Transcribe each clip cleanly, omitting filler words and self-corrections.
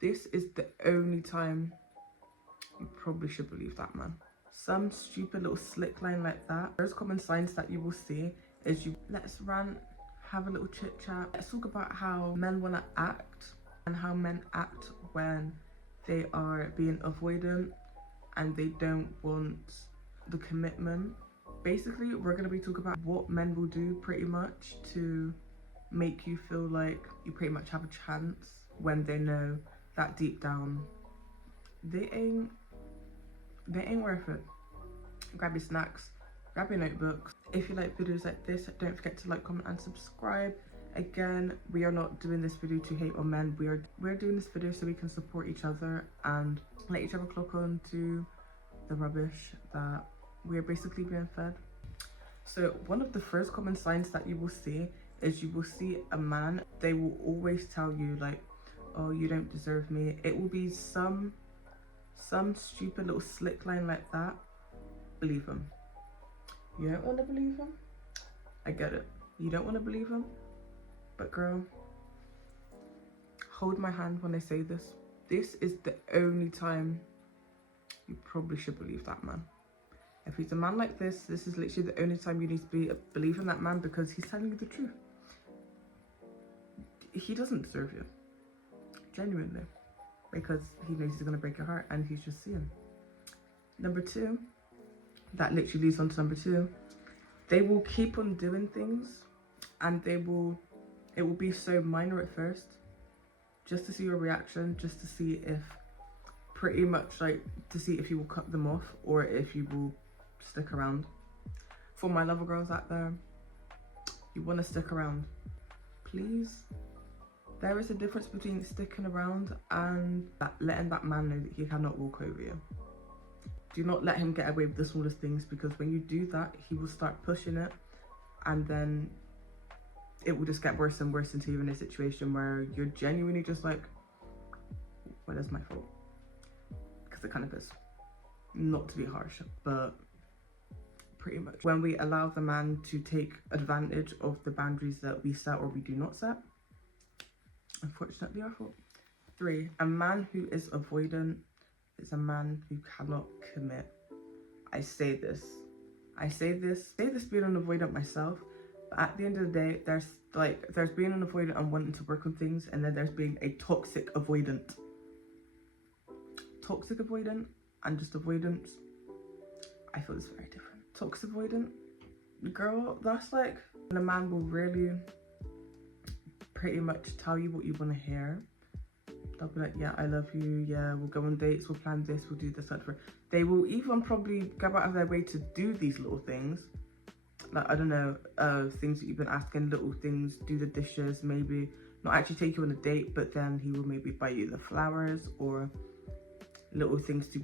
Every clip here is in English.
This is the only time you probably should believe that man. Some stupid little slick line like that. First common signs that you will see is let's rant, have a little chit chat. Let's talk about how men want to act and how men act when they are being avoidant and they don't want the commitment. Basically, we're going to be talking about what men will do pretty much to make you feel like you pretty much have a chance when they know that deep down they ain't worth it. Grab your snacks, grab your notebooks. If you like videos like this, don't forget to like, comment and subscribe. Again, we are not doing this video to hate on men. We're doing this video so we can support each other and let each other clock on to the rubbish that we are basically being fed. So one of the first common signs that you will see is you will see a man. They will always tell you like, oh, you don't deserve me. It will be some stupid little slick line like that. Believe him. You don't want to believe him? I get it. You don't want to believe him? But girl, hold my hand when I say this. This is the only time you probably should believe that man. If he's a man like this is literally the only time you need to be believing that man, because he's telling you the truth. He doesn't deserve you. Genuinely. Because he knows he's going to break your heart and he's just seeing. Number two, that literally leads on to number two. They will keep on doing things and it will be so minor at first, just to see your reaction, just to see if pretty much like to see if you will cut them off or if you will stick around. For my lover girls out there, you want to stick around, please. There is a difference between sticking around and letting that man know that he cannot walk over you. Do not let him get away with the smallest things, because when you do that, he will start pushing it and then it will just get worse and worse until you're in a situation where you're genuinely just like, well, that's my fault. Because it kind of is. Not to be harsh, but pretty much. When we allow the man to take advantage of the boundaries that we set or we do not set, unfortunately our fault. 3, a man who is avoidant is a man who cannot commit. I say this being an avoidant myself, but at the end of the day, there's being an avoidant and wanting to work on things, and then there's being a toxic avoidant. Toxic avoidant and just avoidance, I feel it's very different. Toxic avoidant, girl, that's like when a man will really pretty much tell you what you want to hear. They'll be like, yeah, I love you, yeah, we'll go on dates, we'll plan this, we'll do this, that. They will even probably go out of their way to do these little things. Like, I don't know, things that you've been asking, little things, do the dishes, maybe not actually take you on a date, but then he will maybe buy you the flowers or little things to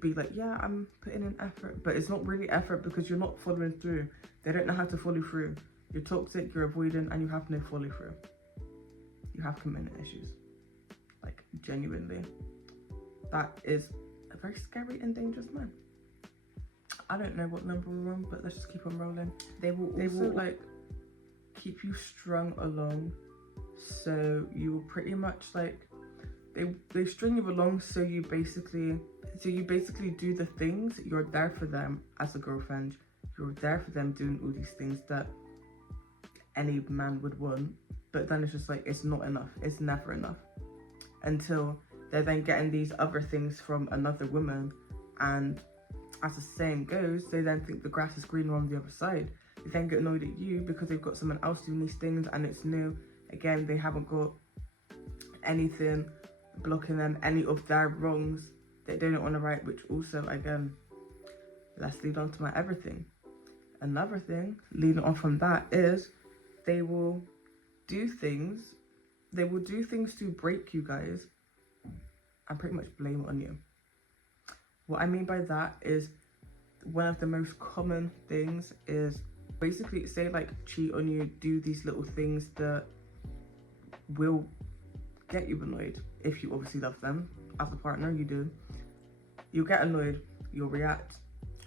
be like, yeah, I'm putting in effort, but it's not really effort because you're not following through. They don't know how to follow through. You're toxic, you're avoidant, and you have no follow through. You have commitment issues. Like, genuinely. That is a very scary and dangerous man. I don't know what number we're on, but let's just keep on rolling. They will like keep you strung along, so you will pretty much like they string you along, so you basically do the things. You're there for them as a girlfriend. You're there for them doing all these things that any man would want, but then it's just like, it's not enough. It's never enough until they're then getting these other things from another woman, and as the saying goes, they then think the grass is greener on the other side. They then get annoyed at you because they've got someone else doing these things and it's new. Again, they haven't got anything blocking them, any of their wrongs that they don't want to right, which also, again, let's lead on to my everything. Another thing, leading on from that, is they will do things to break you guys and pretty much blame it on you. What I mean by that is, one of the most common things is basically, say like cheat on you, do these little things that will get you annoyed. If you obviously love them as a partner, you do. You'll get annoyed, you'll react,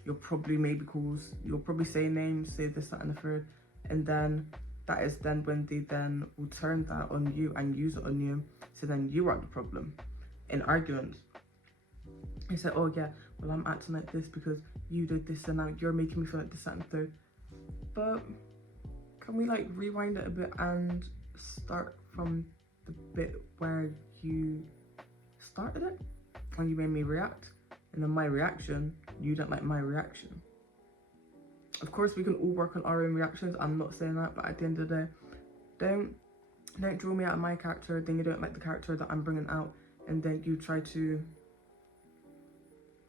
you'll probably maybe calls, you'll probably say names, say this, that and the third, and then that is then when they then will turn that on you and use it on you. So then you are the problem in arguments. They say, oh yeah, well I'm acting like this because you did this and now you're making me feel like this, that and third. But can we like rewind it a bit and start from the bit where you started it? When you made me react, and then my reaction, you don't like my reaction. Of course we can all work on our own reactions, I'm not saying that, but at the end of the day, don't draw me out of my character, then you don't like the character that I'm bringing out, and then you try to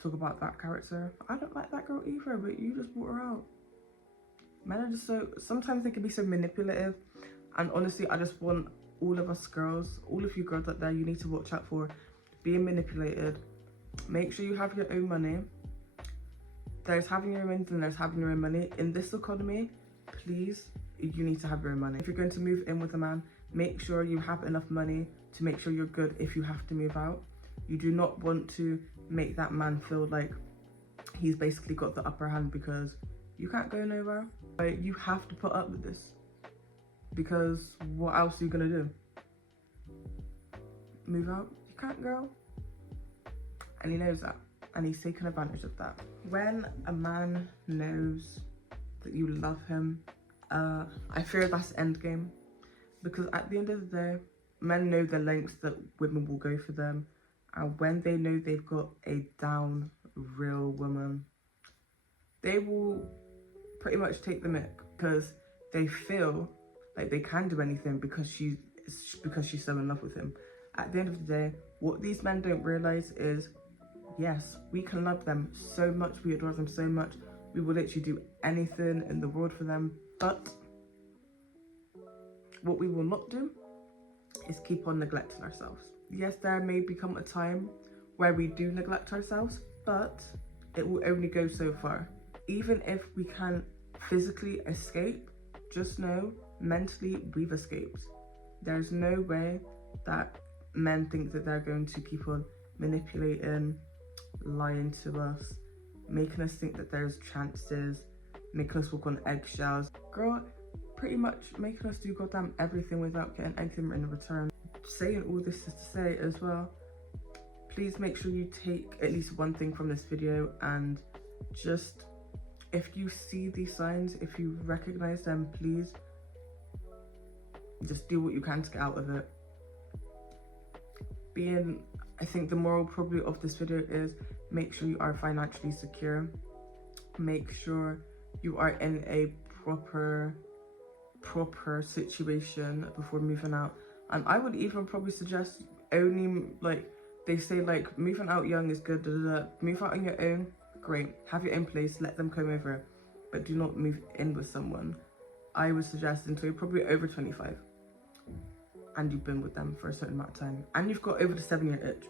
talk about that character. I don't like that girl either, but you just brought her out. Men are just so, sometimes they can be so manipulative, and honestly I just want all of us girls, all of you girls out there, you need to watch out for being manipulated. Make sure you have your own money. There's having your own money and there's having your own money. In this economy, please, you need to have your own money. If you're going to move in with a man, make sure you have enough money to make sure you're good if you have to move out. You do not want to make that man feel like he's basically got the upper hand because you can't go nowhere. But you have to put up with this, because what else are you gonna do? Move out? You can't, girl. And he knows that, and he's taken advantage of that. When a man knows that you love him, I fear that's endgame, because at the end of the day, men know the lengths that women will go for them, and when they know they've got a down real woman, they will pretty much take the mick, because they feel like they can do anything because she's so in love with him. At the end of the day, what these men don't realize is, yes, we can love them so much, we adore them so much, we will literally do anything in the world for them, but what we will not do is keep on neglecting ourselves. Yes, there may become a time where we do neglect ourselves, but it will only go so far. Even if we can physically escape, just know mentally we've escaped. There's no way that men think that they're going to keep on manipulating, lying to us, making us think that there's chances, making us walk on eggshells. Girl, pretty much making us do goddamn everything without getting anything in return. Saying all this is to say as well, please make sure you take at least one thing from this video, and just, if you see these signs, if you recognize them, please just do what you can to get out of it. I think the moral probably of this video is, make sure you are financially secure. Make sure you are in a proper situation before moving out. And I would even probably suggest only, like, they say like moving out young is good, move out on your own, great, have your own place, let them come over, but do not move in with someone. I would suggest until you're probably over 25 and you've been with them for a certain amount of time and you've got over the 7-year itch.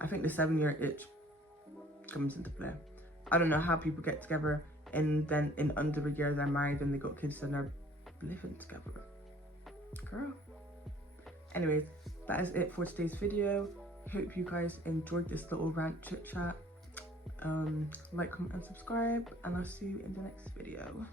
I think the 7-year itch comes into play. I don't know how people get together and then in under a year they're married and they got kids and they're living together. Girl. Anyways, that is it for today's video. Hope you guys enjoyed this little rant chit chat. Like, comment and subscribe, and I'll see you in the next video.